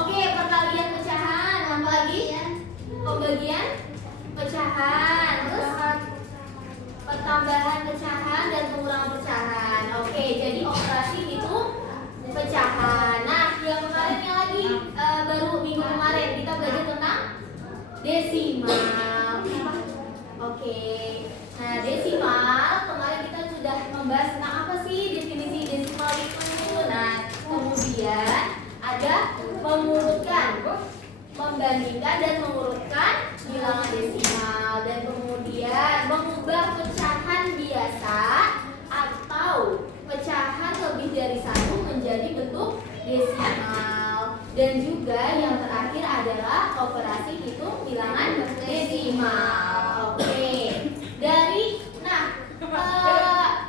Oke, perkalian pecahan. Apa lagi? Pembagian pecahan. Terus pertambahan pecahan dan pengurangan pecahan. Oke, jadi operasi itu pecahan. Nah, yang kemarin yang lagi baru minggu kemarin kita belajar tentang desimal. Oke. Nah, desimal kemarin kita sudah membahas tentang apa sih definisi desimal itu. Nah, kemudian ada mengurutkan, membandingkan dan mengurutkan bilangan desimal, dan kemudian mengubah pecahan biasa atau pecahan lebih dari satu menjadi bentuk desimal, dan juga yang terakhir adalah operasi hitung bilangan desimal. Oke, dari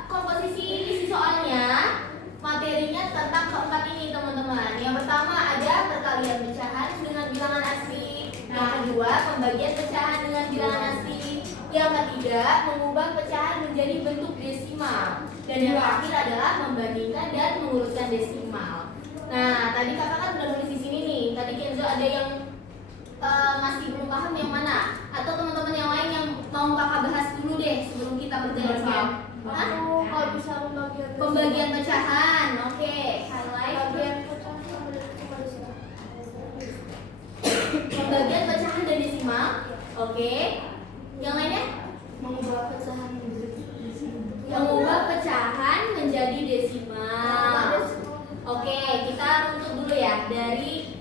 komposisi isi soalnya materinya tentang keempat ini teman-teman. Yang pertama ada perkalian pecahan dengan bilangan asli. Yang kedua pembagian pecahan dengan bilangan asli. Yang ketiga mengubah pecahan menjadi bentuk desimal. Dan yang terakhir adalah membandingkan dan mengurutkan desimal. Nah, tadi kakak kan udah nulis di sini nih. Tadi Kenzo ada yang masih belum paham yang mana? Atau teman-teman yang lain yang mau kakak bahas dulu deh sebelum kita berjalan? Kalau bisa pembagian pecahan. Oke, highlight pembagian pecahan dan desimal. Oke. Yang lainnya? mengubah pecahan menjadi desimal. Mengubah pecahan menjadi desimal. Oke, kita runtut dulu ya dari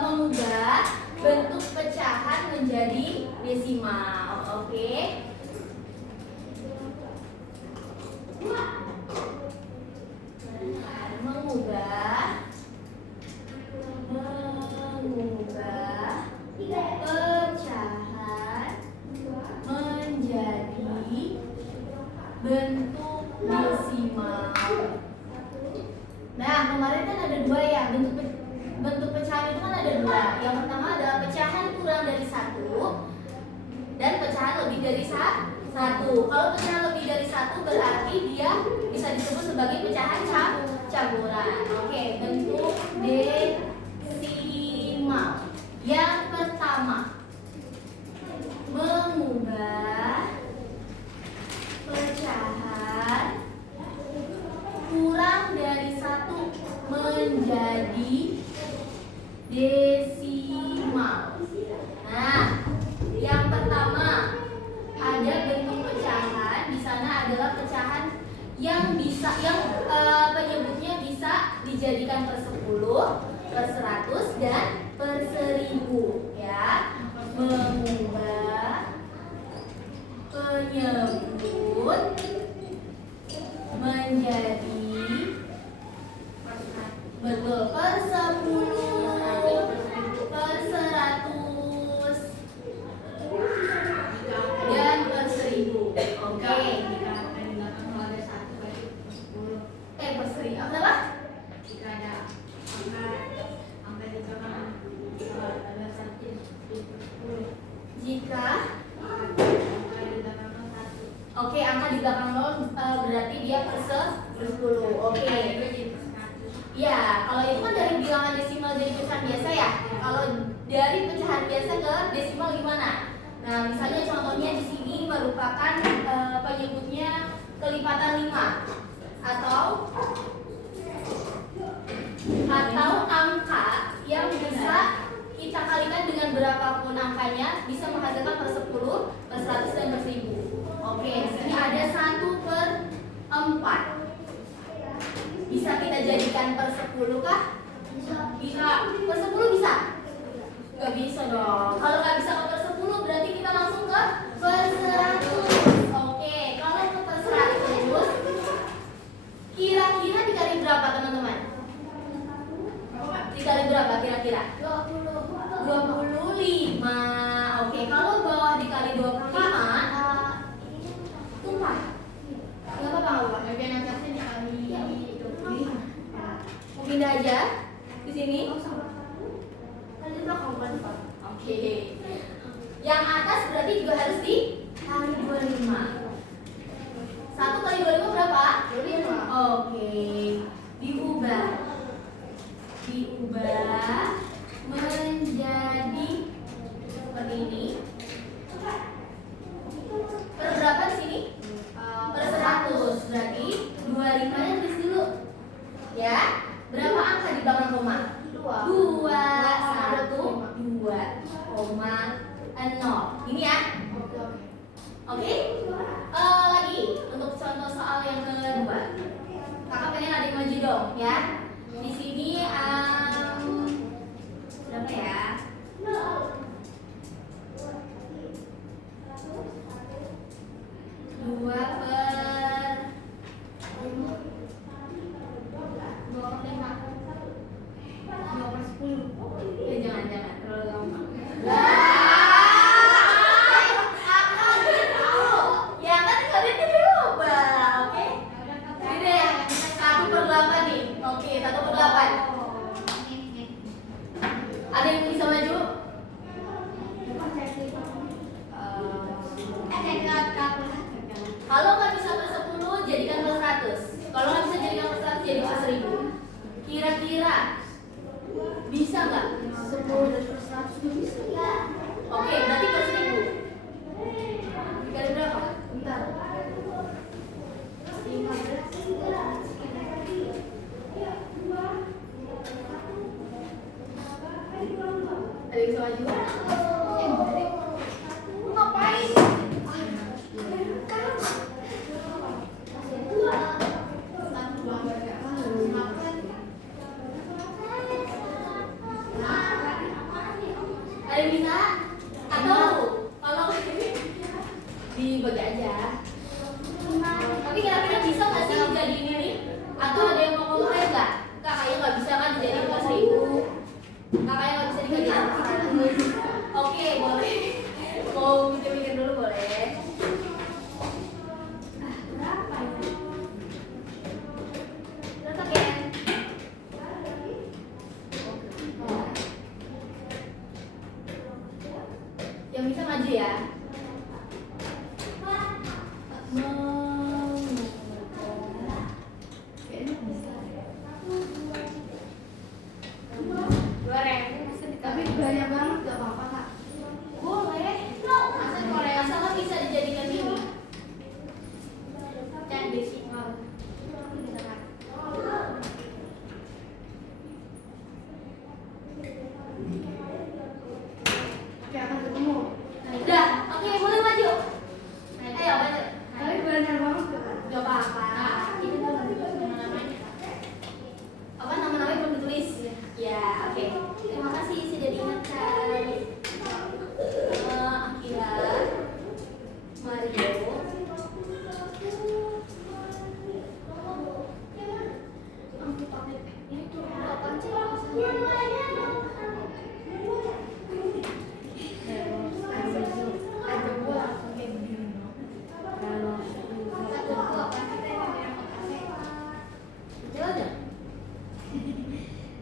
mengubah bentuk pecahan menjadi desimal. Oke. Mengubah pecahan menjadi bentuk desimal. Nah, kemarin kan ada dua ya, bentuk pecahan itu kan ada dua. Yang pertama adalah pecahan kurang dari satu dan pecahan lebih dari satu. Kalau pecahan lebih dari satu berarti dia bisa disebut sebagai pecahan campuran. Oke, bentuk desimal. Yang pertama, mengubah pecahan kurang dari satu menjadi desimal. Nah, yang pertama ada bentuk pecahan. Di sana adalah pecahan yang penyebutnya bisa dijadikan per 10, per 100 dan per 1000 ya. Mengubah penyebut menjadi betul per 10, per 100 dan per 1000. Oke. Per 1000 apa? Jika ada angka di belakang ada 1 Jika angka di belakang 1. oke, angka di belakang 0 berarti dia per 10. Oke. Ya, kalau itu kan dari bilangan desimal jadi pecahan biasa ya. Kalau dari pecahan biasa ke desimal gimana? Nah, misalnya contohnya di sini merupakan penyebutnya kelipatan 5 atau angka yang bisa kita kalikan dengan berapapun angkanya bisa menghasilkan per 10, per 100 dan per 1000. Oke, di sini ada 1/4. Bisa kita jadikan per 10 kah? Bisa. Per 10 bisa? Gak bisa dong. Kalau nggak bisa ke per 10 berarti kita langsung ke per 100. Oke, kalau ke per 100 kira-kira dikali berapa teman-teman? Dikali berapa kira-kira? 25. Oke, kalau bawah dikali 25 tumpah. Enggak apa-apa. Bagian atasnya dikali 25. Mau pindah aja di sini. Kan di belakang kan, Pak. Oke. Yang atas berarti juga harus dikali 25. 1 kali 25 berapa? 25. Oke. Diubah Ada yang bisa maju? Kalau nggak bisa per 10, jadikan per 100. Kalau nggak bisa jadikan per 100, jadi per 1000. Kira-kira bisa nggak? 10 dan per 100 juga bisa ya. Oke, berarti per 1000. Dikali berapa? Bentar. 15. Ada yang bisa maju? Ngapain? Ada yang bisa? Atau kalau dibagi aja. Tapi kira-kira bisa nggak sih dijadiin ini? Atau ada yang mau komplain nggak? Kak, kayaknya nggak bisa kan dijadiin per 1000. Kakaknya nggak bisa dijadiin per 100. Oke, boleh. Mau mikir-mikir dulu boleh. Berapa ya? Berapa Ken? Yang bisa maju ya. Tapi banyak banget gak apa-apa kak. Boleh. Asalkan bisa dijadikan ini. Kan desimal. Oke, akan ketemu. Udah, oke boleh maju. Ayo maju. Tapi banyak banget gak kak? Gak apa-apa. Ini tuh nama-namanya. Apa nama-namanya belum ditulis? Ya, oke. Terima kasih sudah diingatkan. Akila, Mario, Ini tuh apaan sih? Ada gua pakai Bino. Kalau satu gua pasti kita yang pakai. kecil aja.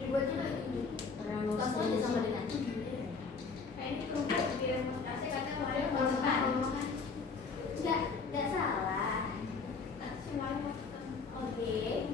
Dibuatnya ini. Langsung aja sama dengan. Ini kerupuk kirim kasih katanya kemarin masakan. Nggak salah. Semuanya masakan. Oke.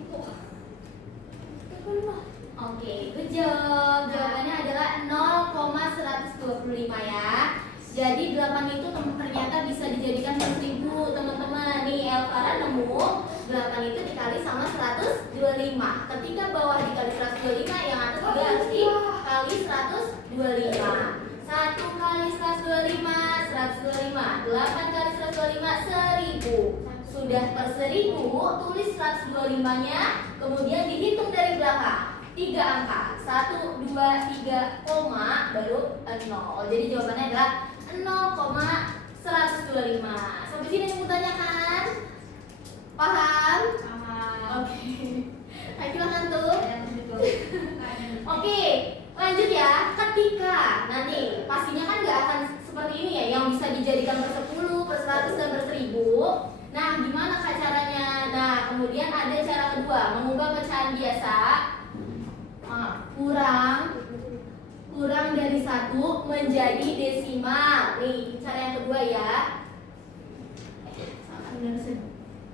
Oke, good job. Jawabannya adalah 0,125 ya. Jadi 8 itu ternyata bisa dijadikan per 1000 teman-teman. Nih Elvara nemu 8 itu dikali sama 125. Ketika bawah dikali 125, yang atas juga harus dikali 125. 1 kali 125, 125. 8 kali 125, 1000. Sudah per 1000, tulis 125-nya, kemudian dihitung dari belakang. 3 angka, 1, 2, 3, koma, baru 0. Jadi jawabannya adalah 0,125. Sampai sini yang ditanyakan? Paham? Oke. Ayo silakan tuh. Oke, lanjut ya. Ketika nanti pastinya kan nggak akan seperti ini ya, yang bisa dijadikan per 10, per 100, dan per 1000. Nah, gimana kak caranya? Nah, kemudian ada cara kedua, mengubah pecahan biasa. Kurang dari 1 menjadi desimal. Nih, cara yang kedua ya.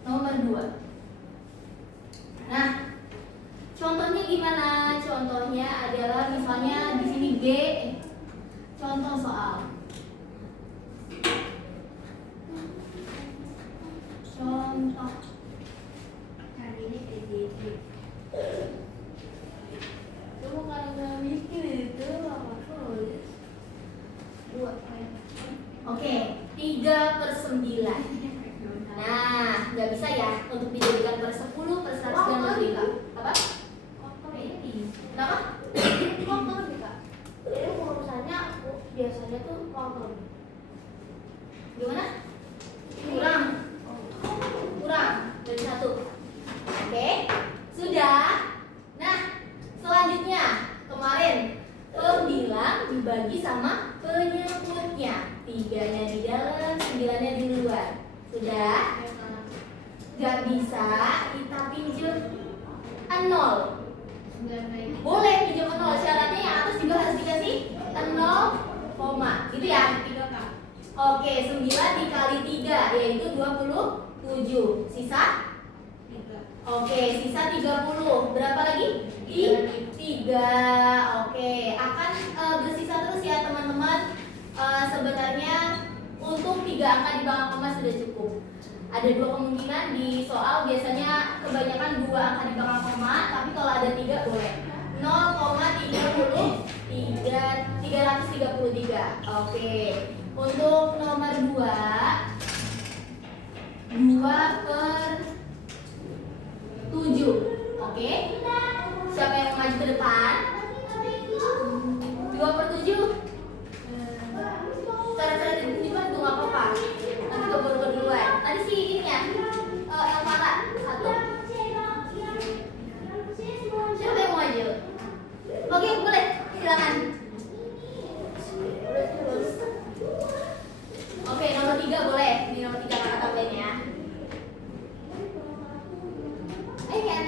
Nomor 2. Nah, contohnya gimana? Contohnya adalah misalnya di sini B. Contoh soal. Contoh. Kali ini kayak gitu. Kamu kalau nggak mikir itu apa tulis? 2. Oke, 3/9. Nah, nggak bisa ya untuk dijadikan per 10, per 100, dan per 1000. Apa? Kenapa? Kotor nih kak. Ini urusannya biasanya tuh kotor. Gimana? Kurang dari 1. Oke, sudah. Nah, selanjutnya kemarin pembilang dibagi sama penyebutnya. 3-nya di dalam, 9-nya di luar. Sudah? Gak bisa kita pinjam 0. Boleh pinjam 0, syaratnya yang atas juga harus dikasih Oke, 9 dikali 3 yaitu 27. Sisa? Oke, sisa 30. Berapa lagi? 3. Oke, akan bersisa terus ya teman-teman. Sebenarnya untuk 3 angka di belakang koma sudah cukup. Ada 2 kemungkinan di soal, biasanya kebanyakan 2 angka di belakang koma, tapi kalau ada 3 boleh. 333. Oke. Untuk nomor 2 2/7. Oke. Siapa yang maju ke depan? 2/7. Cara-cara ditunjukkan tuh nggak apa-apa. Nanti gue duluan. Tadi sih ini ya, yang mana? 1. Siapa yang mau maju? Oke, boleh. Silakan. Oke, nomor 3 boleh. Ini nomor 3 kakak tambahin ya. Ayo kan.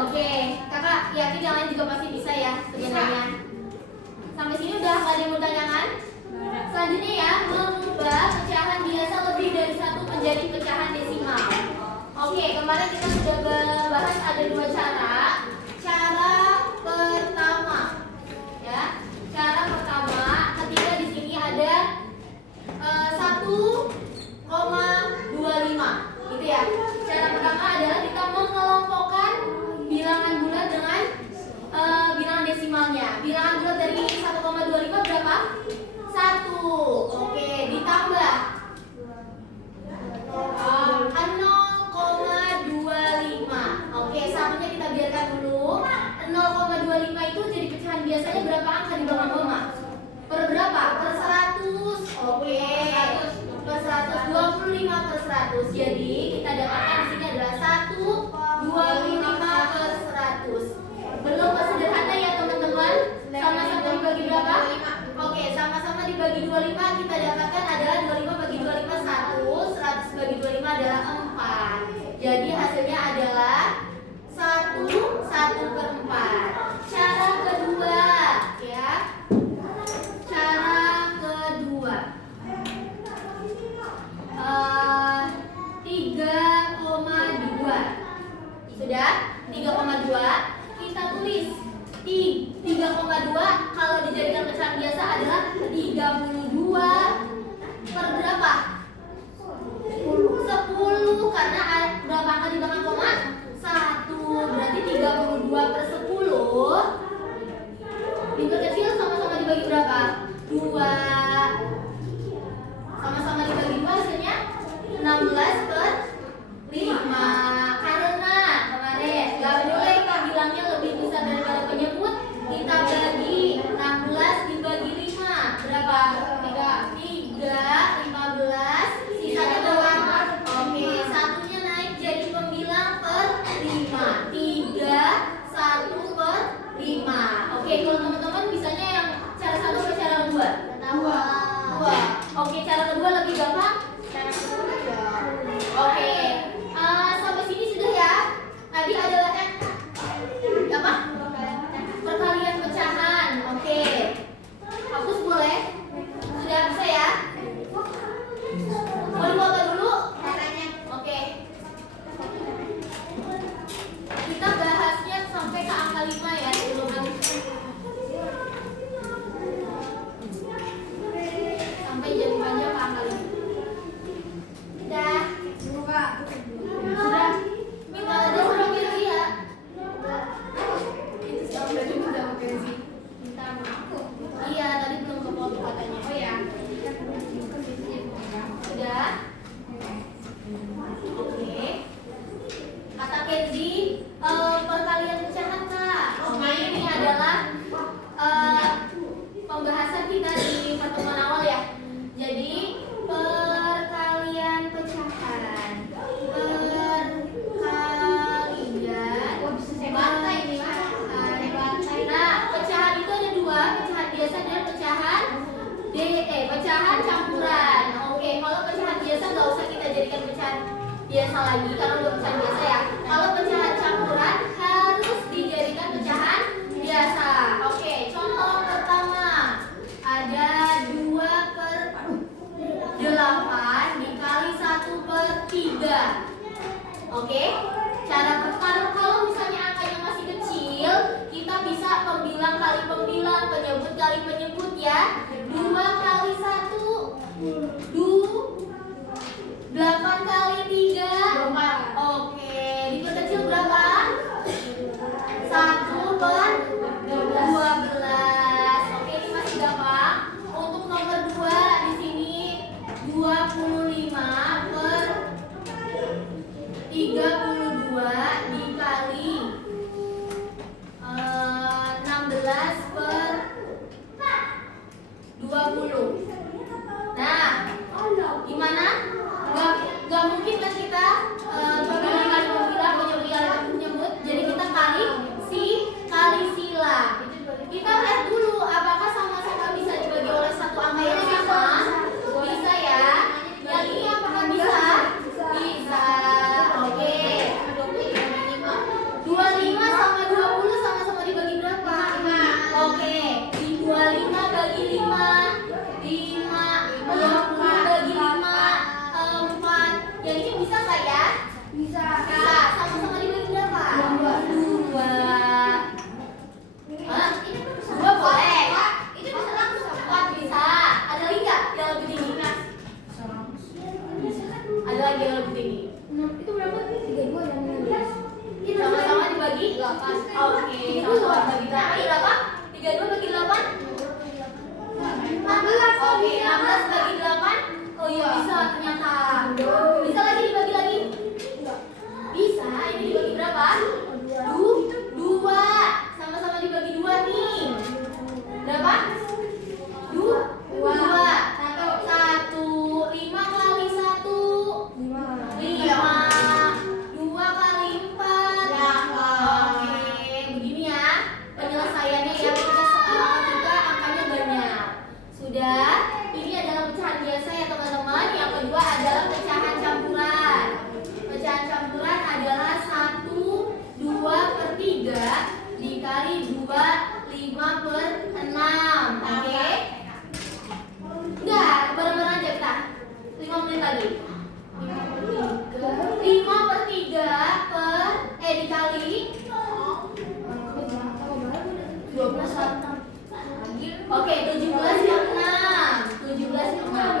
Oke, kakak yakin yang lain juga pasti bisa ya sebenarnya. Sampai sini udah nggak ada yang mau tanyakan? Selanjutnya ya, mengubah pecahan biasa lebih dari satu menjadi pecahan desimal. Oke, kemarin kita sudah bahas ada dua cara. Cara pertama, ya, cara pertama ketika di sini ada 1,25, gitu ya. Cara pertama adalah kita mengelompokkan bilangan bulat dengan bilangan desimalnya. Bilangan bulat dari 1,25 berapa? 1. Oke, ditambah 0,25. Oke, satunya kita biarkan dulu. 0,25 itu jadi pecahan biasanya berapa angka di belakang koma? Per berapa? Per 100. Oke. Per 100, 25 per 100. Jadi kita dapatkan di sini adalah 1,25 per 100. Belum sederhana ya teman-teman? Sama-sama dibagi berapa? Oke, sama-sama dibagi 25 kita dapatkan adalah 25 bagi 25 1, 100 bagi 25 adalah 4. Jadi hasilnya adalah 1 per 4. Cara kedua, ya. Cara kedua. 3,2. Sudah? 3,2 kita tulis 3,2 kalau dijadikan pecahan biasa adalah 32 per berapa? 10 karena berapa angka di belakang koma? 1. Berarti 32 per 10 diperkecil sama-sama dibagi berapa? 2. Sama-sama dibagi 2 hasilnya 16 per 5. Karena kemarin gak boleh bilangnya lebih besar daripada penyebut, kita bagi 16 dibagi 5 berapa? 3, 15, sisanya berapa? Oke, satunya naik jadi pembilang per 5. 3, 1 per 5. Oke, kalau teman-teman bisanya yang cara satu atau cara kedua? Dua. Oke, cara kedua lebih gampang? Cara kedua ya. Oke, sampai sini sudah ya. Tadi adalah apa? Perkalian pecahan. Oke. Hapus boleh? Sudah bisa ya? Mau dipoto dulu? Caranya. Oke. Kita bahasnya sampai ke angka 5 ya sebelum nanti. Sampai jadi panjang ke angka 5. Sudah. Sudah. Minta ada sama Kenzi ya. Itu siapa berarti minta sama Kenzi. Minta sama aku. Iya, tadi belum kepotong katanya. Oh ya. Sudah. Oke. Kata Kenzi, perkalian pecahan Kak. Oke, ini adalah pembahasan kita di pertemuan awal ya. Jadi perkalian pecahan. Nah, pecahan itu ada dua, pecahan biasa dan pecahan pecahan campuran. Oke, kalau pecahan biasa nggak usah kita jadikan pecahan biasa lagi karena udah pecahan biasa ya. Kalau pecahan campuran harus dijadikan pecahan biasa. Oke, contoh pertama ada 2 per 8 dikali 1 per 3. Oke, cara pertama kalau misalnya angkanya masih kecil, kita bisa pembilang kali pembilang, penyebut kali penyebut ya. 2 kali 1, 8 kali 3. Oke, diperkecil berapa? 1 per 12. Oke, ini masih gampang. Untuk nomor 2 di sini 25 per 32 dikali 16 per 20. Nah, gimana? Gak mungkin kan kita pembilang kali pembilang, penyebut. Jadi kita kali sila. Kita lihat dulu apakah sama-sama bisa dibagi oleh satu angka yang sama. Bisa ya. Yang ini apakah bisa? Bisa. Oke. Bisa. Sama-sama dibagi berapa? 2. Hah? 2 boleh. Itu bisa langsung. 4 bisa. Ada lagi nggak yang lebih tinggi? Ada lagi yang lebih tinggi? Itu berapa? 32 yang 16. Sama-sama dibagi 8. Oke, sama-sama dibagi 8. Berapa? 32 bagi 8? 16. Oke, 16 bagi 8. Oh iya bisa ternyata. Bisa lagi dibagi lagi? Bisa. Ini dibagi berapa? 2. Sama-sama dibagi 2 nih. Berapa? 2. 1. 5 kali 1. 5. 2 kali 4. Oke, begini ya penyelesaiannya ya ketika angkanya banyak. Sudah, ini adalah pecahan biasa ya teman-teman. Yang kedua adalah pecahan campuran. Pecahan campuran adalah 1/2/3 dikali 2 5/6. Oke? Enggak, bareng-bareng aja kita. 5 menit lagi. 5/3 dikali 12. Oke, 17 yang 6. 17 yang 6.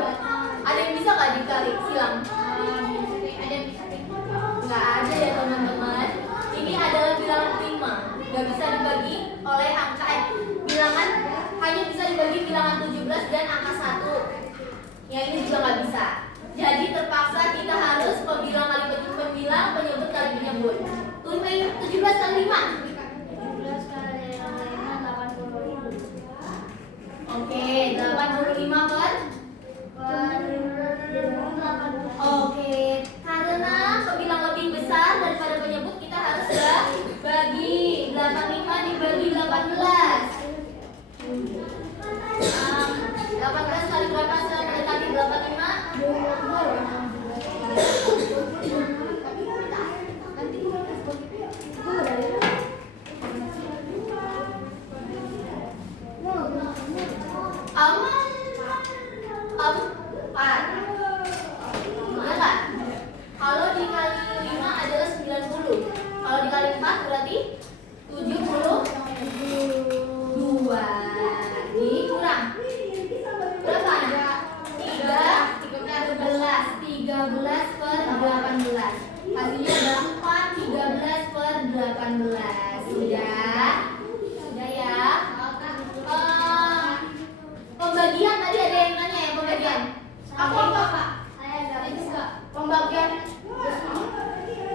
Ada yang bisa nggak dikali? Silang. Nggak ada ya teman-teman. Ini adalah bilangan prima. Nggak bisa dibagi oleh angka bilangan hanya bisa dibagi bilangan 17 dan angka 1. Yang ini juga nggak bisa. Jadi terpaksa kita harus pembilang kali pembilang, penyebut kali penyebut. 17 kali 5. Oke, 85 per? Oke, karena pembilang lebih besar daripada penyebut kita harus bagi 85 dibagi 18. 18 kali berapa setelah mendekati 85? Empat. Benar nggak? Kalau dikali 5 adalah 90. Kalau dikali 4 berarti 72. Dikurang berapa? 13 per 18. Hasilnya adalah 4. 13 per 18. Sudah ya. Pembagian tadi ada yang nanya ya, pembagian. Apa Pak? Saya juga. Pembagian.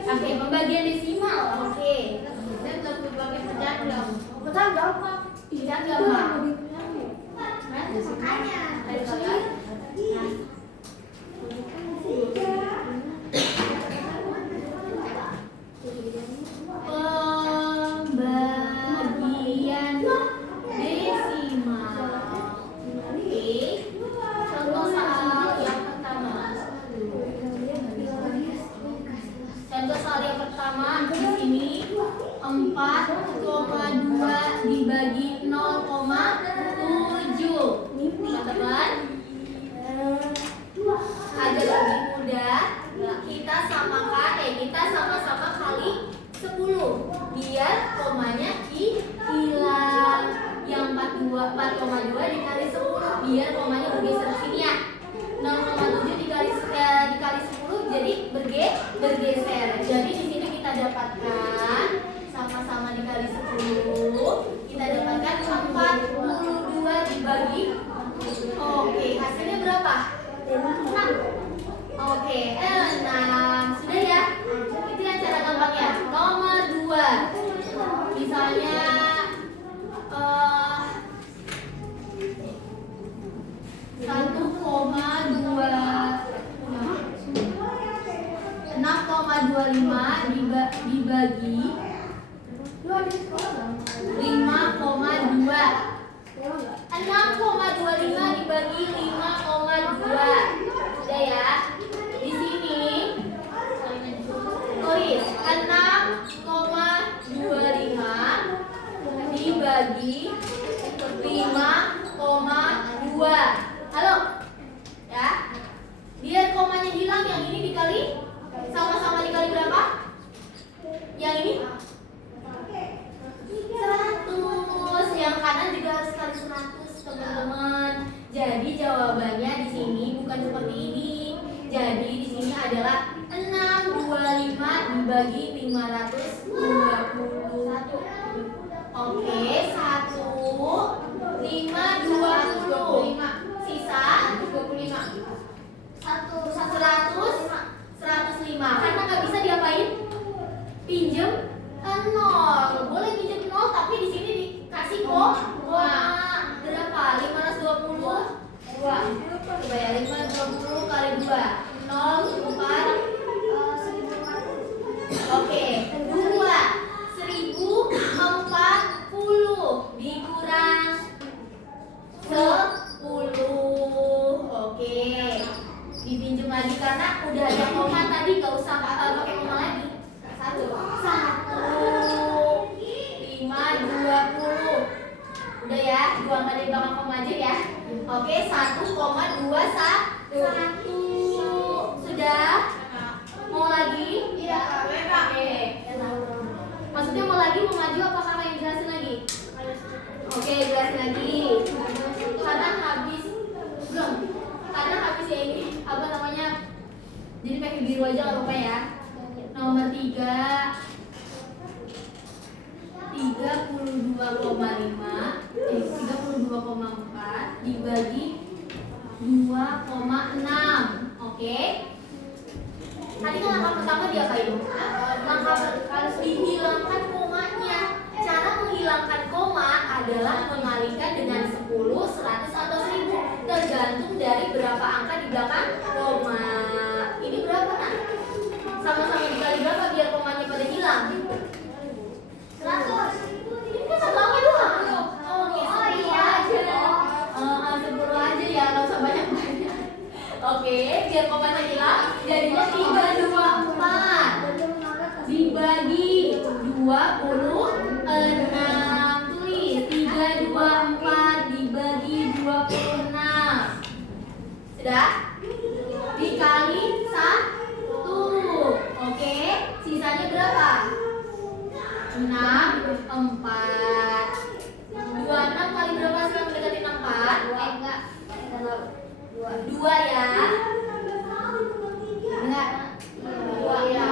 Oke, pembagian desimal. Oke. Dan pembagian pecahan dong. Pecahan gampang. Pecahan gampang. Makanya. Pembagian desimal. Contoh soal yang pertama di sini 4,2 dibagi 0,7. Teman-teman, agar lebih mudah kita samakan kita sama-sama kali 10 biar komanya hilang. Yang 4,2 dikali 10 biar komanya bergeser ke sini ya. 0,7 dikali 10 jadi bergeser. Jadi di sini kita dapatkan sama-sama dikali 10 kita dapatkan 42 dibagi. Oke, hasilnya berapa? 6. Oke, 6. Sudah ya? Itu yang cara gampangnya. Nomor 2. Misalnya 6,25 dibagi 5,2. 6,25 dibagi 5,2. Sudah ya? Di sini tulis 6,25 dibagi 5,2. Halo? Ya? Biar komanya hilang, yang ini dikali sama-sama dikali berapa? Yang ini 100. Yang kanan juga harus kali 100, teman-teman. Jadi jawabannya di sini bukan seperti ini. Jadi di sini adalah 625 dibagi 520. Oke, 1,520. Sisa 105. Karena nggak bisa diapain? Pinjem 0. Boleh pinjem 0, tapi di sini dikasih koma. Berapa? 520. Coba ya, 520 kali 2. 0, 4. Oke, 2. 1040 dikurang 10. Oke, dipinjam lagi karena udah ada koma tadi, gak usah pakai koma lagi. 1,520. Udah ya, dua angka dari belakang koma aja ya. Oke, 1,21. Sudah? Mau lagi? Iya. Oke. Maksudnya mau lagi, mau maju, apa kakak yang jelasin lagi? Oke, jelasin lagi. Karena habis belum? Karena habis ya ini apa namanya? Jadi pakai biru aja nggak apa-apa ya. Nomor 3, 32,4 dibagi 2,6. Oke. Tadi kan langkah pertama diapain? Langkah harus dihilangkan komanya. Cara menghilangkan koma adalah mengalihkan dengan 10, 100 atau 1000, tergantung dari berapa angka di belakang koma. Ini berapa nak? Sama-sama dikali berapa biar komanya pada hilang? 100. Ini kan sama doang. Oh iya, 10 aja. 10 aja ya, nggak usah banyak-banyak. Oke, biar komanya hilang, jadinya 324 dibagi 26. Tulis 324 dibagi 26. Sudah? Dikali 1. Oke, sisanya berapa? 6, 4. 26 kali berapa sekarang mendekati 64? 2 ya. Enggak. 2 ya.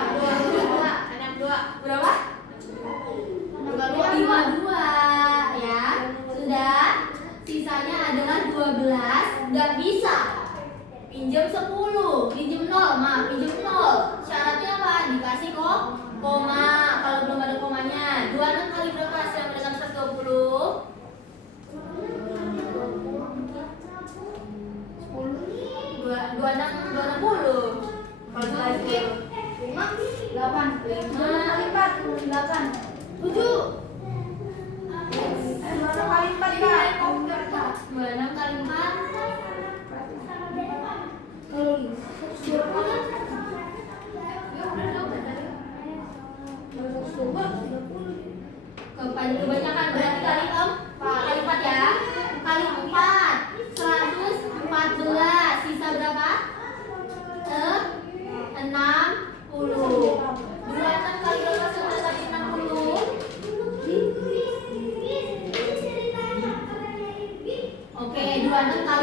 2. Berapa? 52 ya. Sudah. Sisanya adalah 12. Enggak bisa. Pinjam 10, pinjam 0, maaf, pinjam 0. Syaratnya apa? Dikasih kok koma. Kalau belum ada komanya, 26 kali berapa hasilnya mendekati 120? 260. Kalau dikali skill 8 kali 4 8 7. 26 kali 4 kan? 26 kali 4. Kebanyakan berarti kali 4 ya. Kali 4 114. Sisa berapa? 60. 26 kali berapa sama kali 60? Oke, 26 kali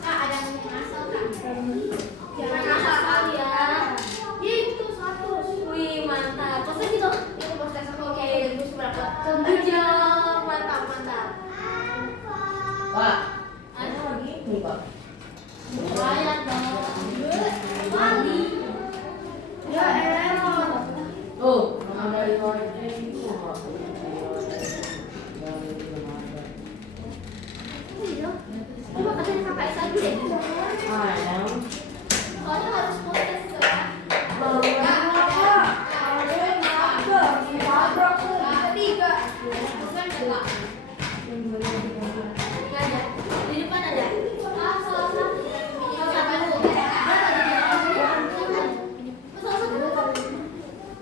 Kak, ada yang ngasal Kak? Jangan ngasal kali ya. Itu 100. Wih, mantap. Proses itu. Itu proses aku. Oke, terus berapa? 7 jam. Mantap, mantap. Pak, ada lagi nih Pak. Lumayan dong. Kali. Ya elah. Oh, nama dari orang itu Pak. Coba kasih kakak Esa dulu deh. Ayam. Soalnya harus proses ya. Di depan ada.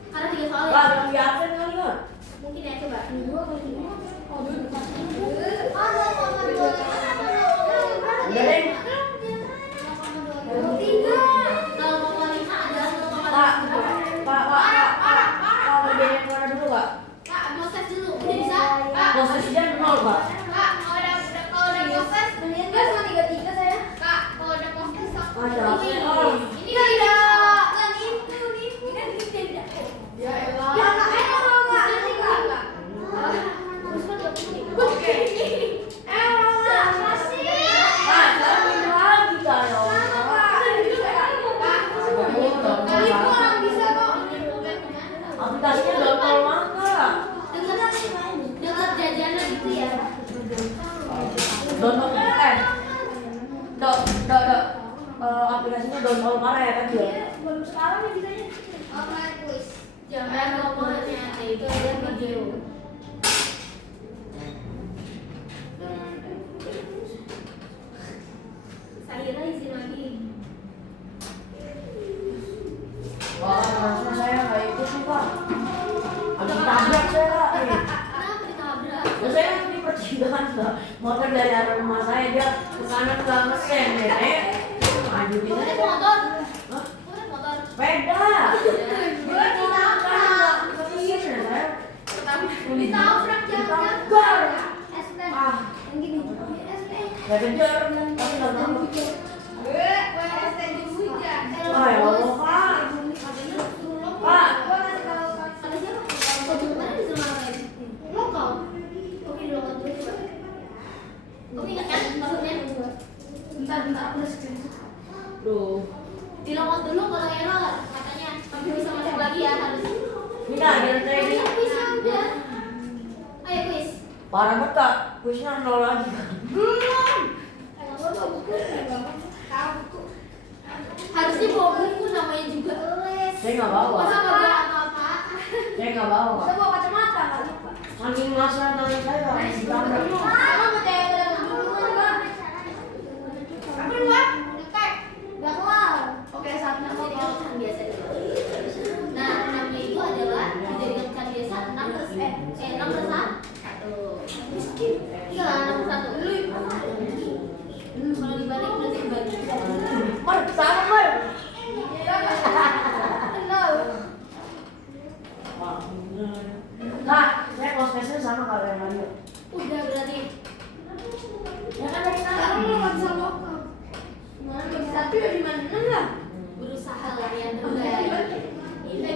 Karena 3 soal ya. Pak, yang diapain kali ya? Mungkin ya coba. Udah deh. Pak, mau biayain mana dulu Pak? Posisinya 0 Pak. Ada apa? Pak, sekarang ini lagi Kak ya Allah. Aplikasinya gampang banget. Dekat jajanan gitu ya. Download aplikasinya download mana ya kan dia? Baru sekarang nih bisanya. Jangan ngomongnya itu ada video. Saya izin lagi. Wah, langsung saya nggak ikut sih Pak. Habis tabrak saya Kak. Kenapa ditabrak? Ya saya di pertigaan Kak. Motor dari arah rumah saya dia ke kanan nggak ngesen ya. Saya majuin Bukan aja. motor. Hah? Bukan motor. Sepeda. Gue ditabrak. Ditabrak jangan. Ah, Yang gini. nggak kejar tapi nggak mau. Ah ya Allah Pak. Pak. Ada siapa? Mana disuruh main? Lokal. Oke, lokal dulu coba. Oke, ingat kan maksudnya? Bentar, aku udah screenshot. Duh. Di lokal dulu kalau error katanya. Tapi bisa masuk lagi ya harus. Ini nggak ada saya ini. Bisa udah. Ayo quiz. Parah banget Kak. Kuisnya 0 lagi. Belum. Harusnya bawa buku namanya juga les. Saya nggak bawa. Masa nggak bawa apa-apa? Saya nggak bawa. Saya bawa kacamata nggak lupa. Saking masalah tangan saya Kak. Ditabrak. Sama percaya dengan duluan Pak. Apa luar? Tek. Nggak kelar. Oke, saatnya mau pecahan biasa dulu. Nah, 6-nya itu adalah dijadikan pecahan biasa 6 per 1. Iya, 6 per 1. Kalau dibalik berarti dibagi. Mer, sama Mer. Nol. Kak, saya kos-kosnya sama kalau yang lain. Udah berarti. Ya kan dari Sekarang tadi. lo nggak bisa lokal. Mana bagi satu ya di mana 6 lah. Berusaha lah yang terbaik. Ini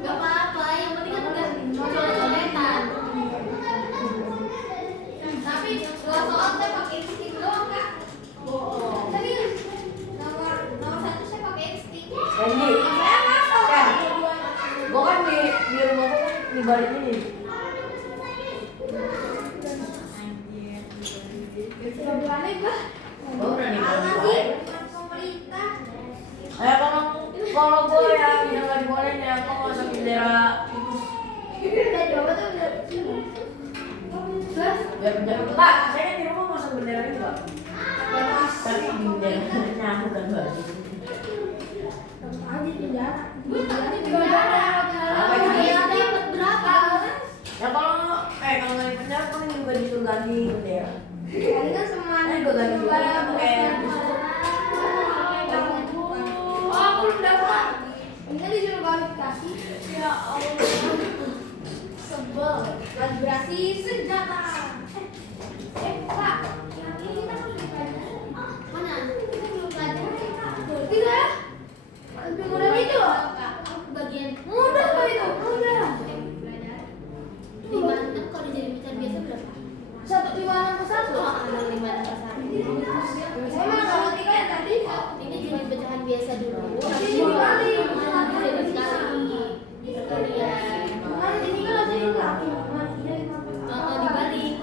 Gak apa-apa, yang penting kan udah coret-coretan. Tapi 2 soal saya pakai insting doang Kak. Bohong. Serius. Nomor 1 saya pakai insting. Randy, Saya ngasal. ya, gua kan di rumah gua kan di balik ini. Sudah berani Pak. Gua berani Apa balik. sih? Pemerintah. Kalau gua yang nggak dibolehin ya, gua masuk bendera. Udah coba tuh udah. Biar bendera. Kak, saya kan di rumah masuk bendera itu Pak. Tapi bendera nyamuk kan Pak. Aja penjara. Gue tadi penjara. Apa itu? Iya, dapat berapa? Ya kalau nggak di penjara kan juga disuruh ganti bendera. Kali kan semuanya Gua ganti bendera pakai. Oh, aku belum dapat. Ini disuruh balik Kak. vibrasi. Ya Allah. Sebel. Vibrasi senjata. Kak, yang ini kita harus dipelajari. Mana? Kita belum pelajari, Kak. Tidak. Lebih mudah itu loh, Kak. Bagian Mudah kok itu, mudah. 56 kalau jadi pecahan biasa berapa? 156 Oh, ada 56 Saya mah nggak ngerti kan yang tadi. Ini jadi pecahan biasa dulu. Ini dibalik. Jadi sekali. Sekalian. Kan ini kan harusnya dibalik. Dibalik.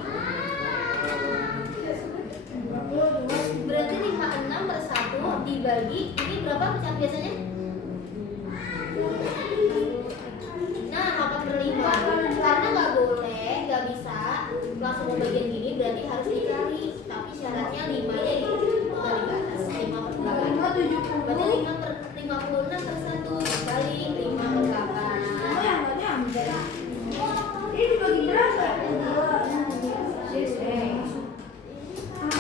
Berarti 56 per 1 dibagi. Ini berapa pecahan biasanya? Nah, 8 per 5. Karena nggak boleh, nggak bisa langsung mau bagian gini, berarti harus dikali. Tapi syaratnya 5 nya dikali ke atas. 5 per 8. Berarti 5 per 56 per 1 balik 5 per 8. Oh yang banyak ambil. Ini dibagi berapa?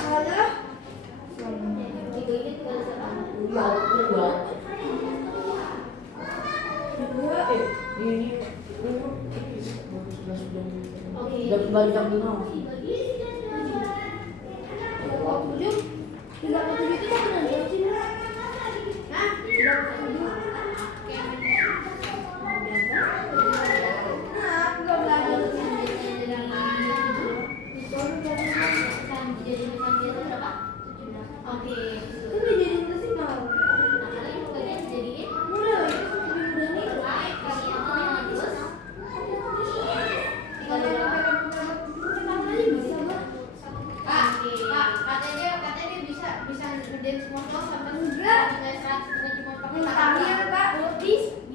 Ada. Dibagi tinggal satu. Ini Oke. udah kembali jam 5. Oke.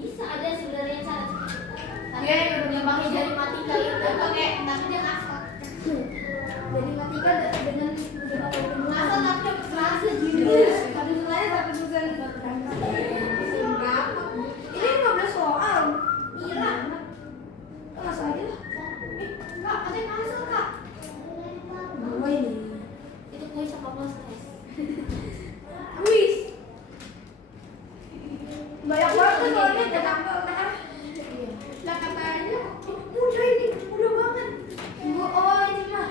Bisa ada sebenarnya cara. Yang pakai jari matika itu pakai tangannya asal. Jadi matika dengan udah pakai Asal tapi dapat 100 Tapi nilainya 100%. Berapa? Ini 15 soal. Iya. Langsung aja lah. Kak, ada yang masuk kak. Dua ini. Itu kuis apa plus tes? Wis. Banyak banget tuh soalnya udah tambah kan. Lah katanya mudah ini, mudah banget. Oh ini mah.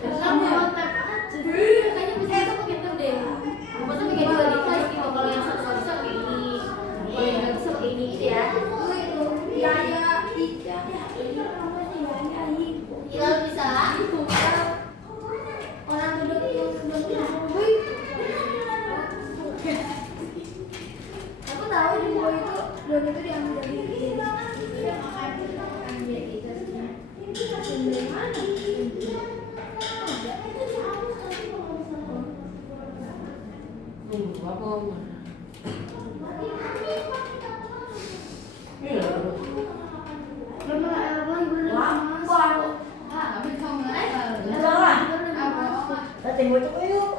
Kamu kontak aja. Kayaknya bisa itu pinter deh. Masa pakai dua device gitu. Kalau yang satu bisa pakai ini, kalau yang nggak bisa pakai ini gitu ya. Ya ya tiga ya. Ini namanya ya ya ibu. Kalau bisa. Orang duduk wih. Aku tahu di bawah itu don itu diambil dari kiri. Ambil itu dari mana? Apa mana? Iya. Tadi mau coba yuk.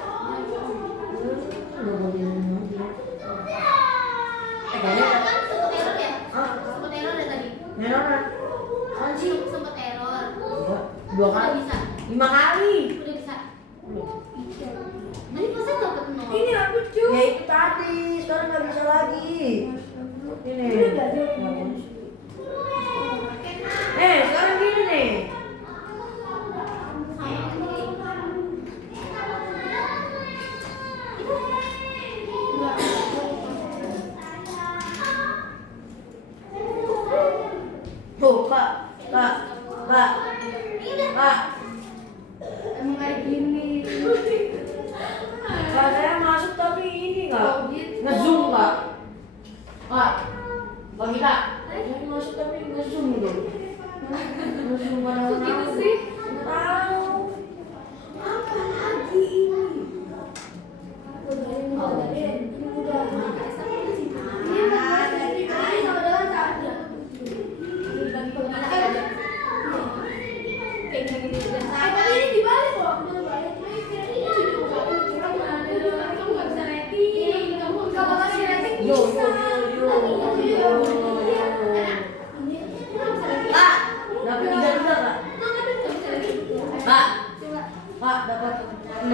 Kan sempet error ya? Sempet error ya tadi? Neronan. Anjing. Sempet error. 2 Udah kali. bisa. 5 kali. Udah bisa. Tadi pasnya dapet 0. Ini aku cuy. Ya itu tadi, sekarang nggak bisa lagi. Ini. Sekarang gini nih. Tuh, Kak. Emang kayak gini. Kak, saya masuk tapi ini Kak. Nge-zoom Kak. Kak, Bang Ita, saya masuk tapi nge-zoom gitu. Nge-zoom mana Kok gitu sih? Nggak tahu. Apa lagi ini? Kak, dapat 3 juga Kak. Kak, dapat 6.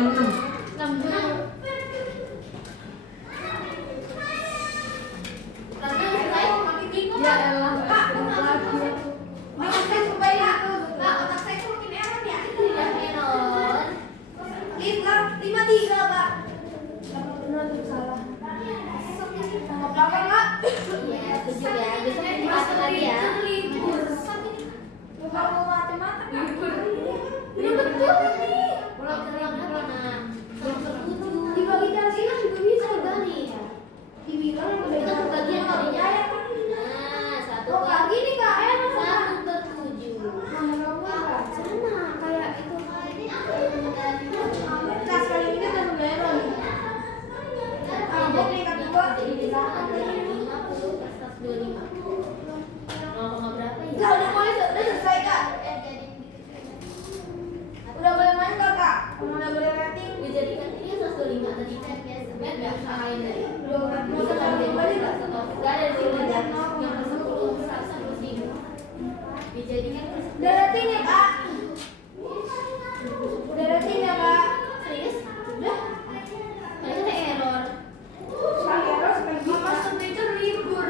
Lihat nggak kalian dari Mau sampai kembali nggak? nggak ada di sini yang ke-10 100.000 dijadikan Darah tinggi Kak. Darah tinggi Kak. serius udah tadi ada error Mama semester libur.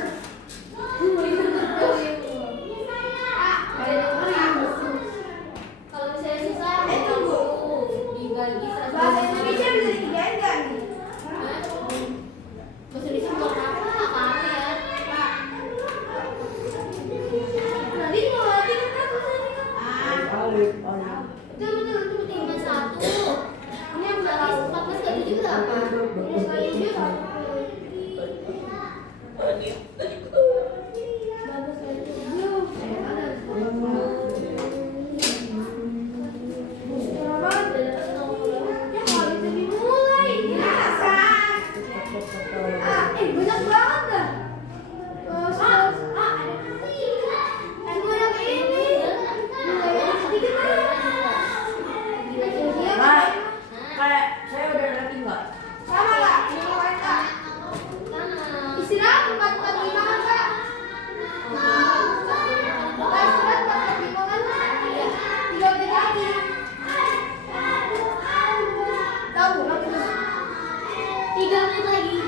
kalau misalnya susah Tunggu. dibagi Bahasa Indonesia bisa dikerjain nggak nih? bahasa Indonesia buat apa kalian Nanti mau latih kan Alif, alif. Betul. cuma satu ini yang berarti 14 kali 7 berapa? Ini sekali 7 satu. Bagus sekali 7. Banyak banget dah. Hai, kayak saya udah rating nggak? Sama Kak, ngapain Kak? Istirahat 4-4-5 kan Kak? Kak istirahat 4-4-5 kan? 3 menit lagi. Tahu, langsung. 3 menit lagi